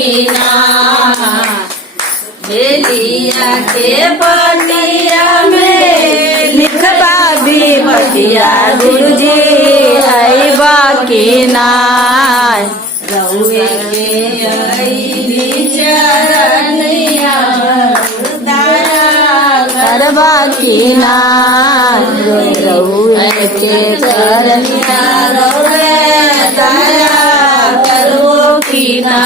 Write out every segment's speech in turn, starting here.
कीना बेलिया के पतिया में लिखबा विपतिया गुरुजी अइबा कीना रउए के अइली चरनिया करबा कीना रउए के चरनिया रउए दया करो कीना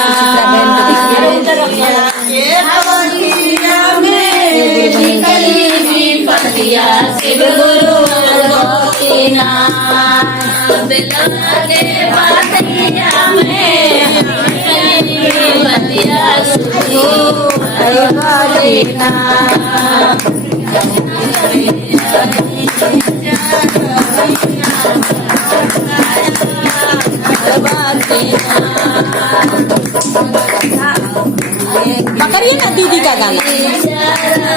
पतिया शिव गुरु कीना के पतिया में पतिया कीना पकड़िए ना दीदी का गाना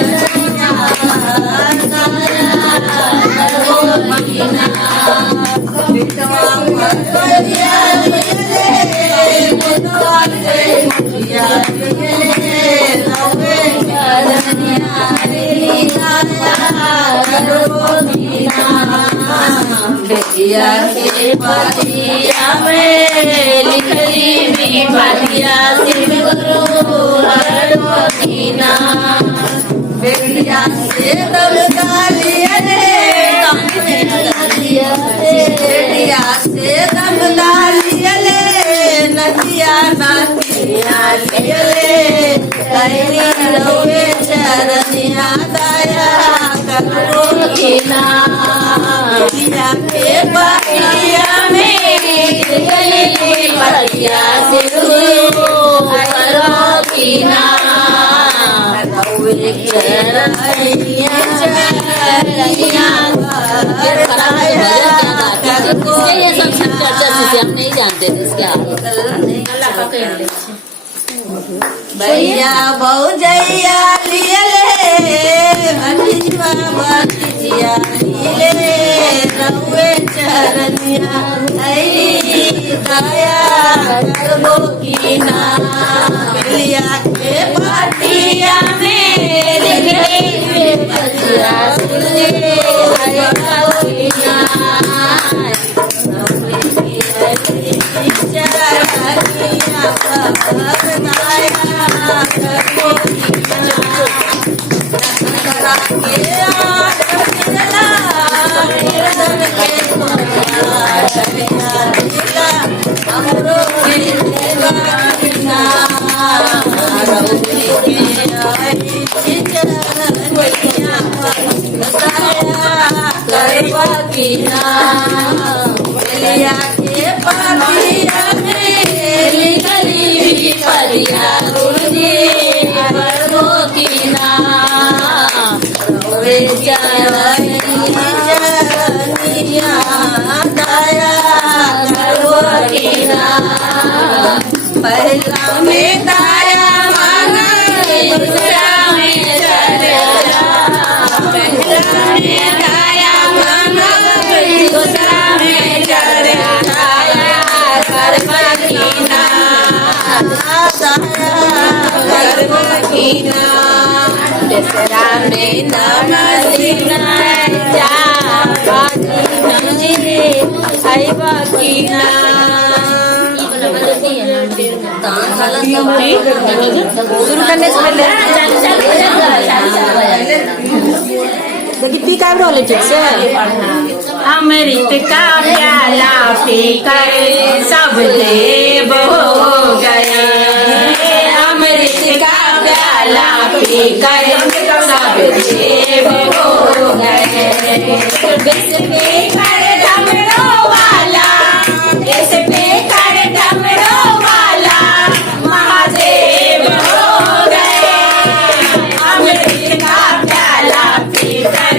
बेटिया के पतिया में लिखली विपतिया शिव गुरु कीना बेटिया से दमदालिया बेटिया से दमदालिया नदिया नदिया ले रउए चरनिया दया करो कीना बेटिया के पतिया में पतिया से करो कीना रउए चरनिया ये सब चर्चा से हम नहीं जानते थे इसका भैया बहुजैया लिए भतीजवा भतीजिया लिए रउए चरनिया दया करबो कीना बेलिया के पतिया में पतिया कीना बेलिया के पतिया में लिखली विपतिया गुरुजी करबो कीना रउए चरनिया दया करबो कीना पहला में दया मांगा दूसरा में चरनिया पहला में दया मांगा दूसरा में चरनिया करबा कीना करबा कीना तेसरा में नमः शिवाय अइबा कीना शुरू करने से पहले देखिए पी का बोले ठीक से अमृत का प्याला पी कर सब देव हो गए अमृत का प्याला पी कर सब देव हो गए डमरो वाला डमरो वाला महादेव हो गए अमृत का प्याला पी कर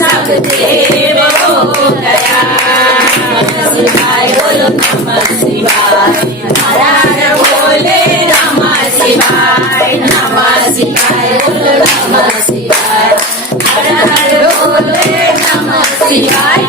सब देव हो गया शिवाय बोलो नमः शिवाय हर बोले नमः शिवाय बोलो नमः शिवाय हर बोले नमः शिवाय।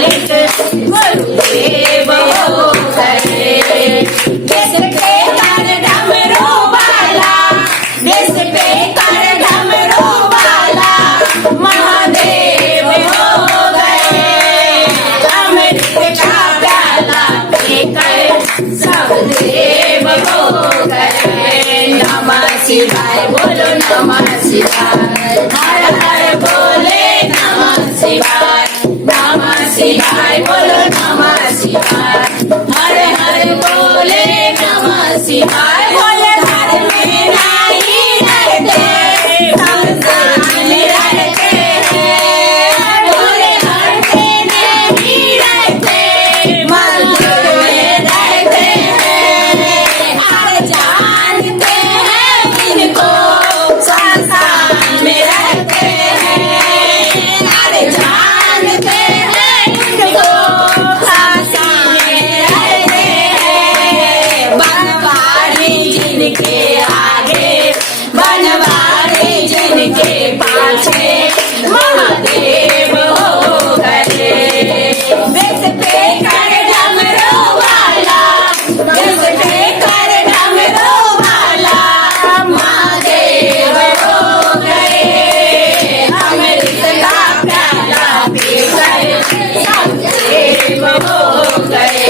मालिक गुरुदेव हो गए। देश पे कर डमरू वाला, देश पे कर डमरू वाला महादेव हो गए। अमृत का प्याला पीकर सब देव हो गए। नमः शिवाय बोलो नमः शिवाय, हर हर बोले नमः शिवाय। नमः शिवाय बोलो नमः शिवाय, हर हर बोले नमः शिवाय। बोले घर में नहीं रहते, संसार में रहते हैं। बोले घर में नहीं रहते, मंदिर में रहते हैं। हर जानते हैं इनको, संसार में रहते हैं। हर जानते हैं इनको, संसार में रहते हैं। बनवारी जिनके आगे, बनवारी जिनके पाछे महादेव हो गए। देश पे कर डमरू वाला, देश पे कर डमरू वाला महादेव हो गए। अमृत का प्याला पीकर सब देव हो गए।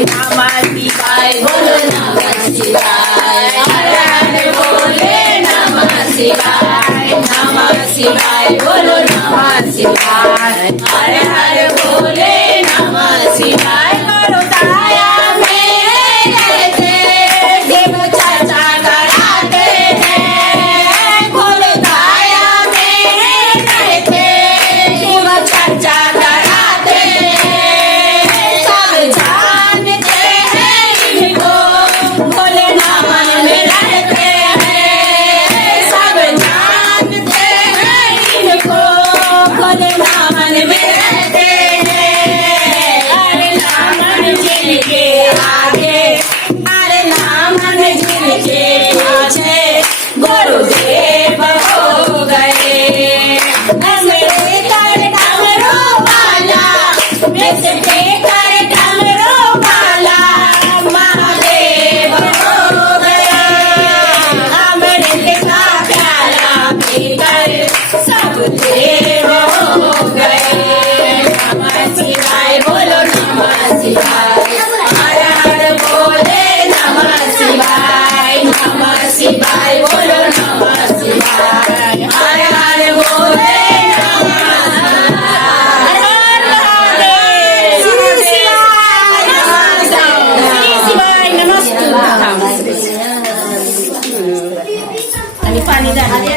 नमः शिवाय बोलो नमः शिवाय, हर हर बोले नमः शिवाय। नमः शिवाय बोलो नमः शिवाय, हर हर बोले नमः शिवाय। करो दया में रहते, देव चर्चा कराते हैं। बोलो दया में रहते, देव चर्चा कराते हैं। सब जानते हैं इनको, भोले नाम में रहते हैं। सब जानते हैं इनको, भोले नाम में रहते हैं। अरे नामन जिनके आगे, अरे नामन जिनके पाछे गुरुदेव हो गए। अमृत कर डमरू वाला, देश पे कर डमरू वाला महादेव हो गया। अमृत का प्याला पीकर सब देव हो गए। नमः शिवाय बोलो नमः शिवाय, हर हर बोले नमः शिवाय। नमः शिवाय बोलो नमः शिवाय, हर हर बोले नमः शिवाय। हर हर महादेव, श्री शिवाय नमस्ते, श्री शिवाय नमस्ते। आणि पाणी झाले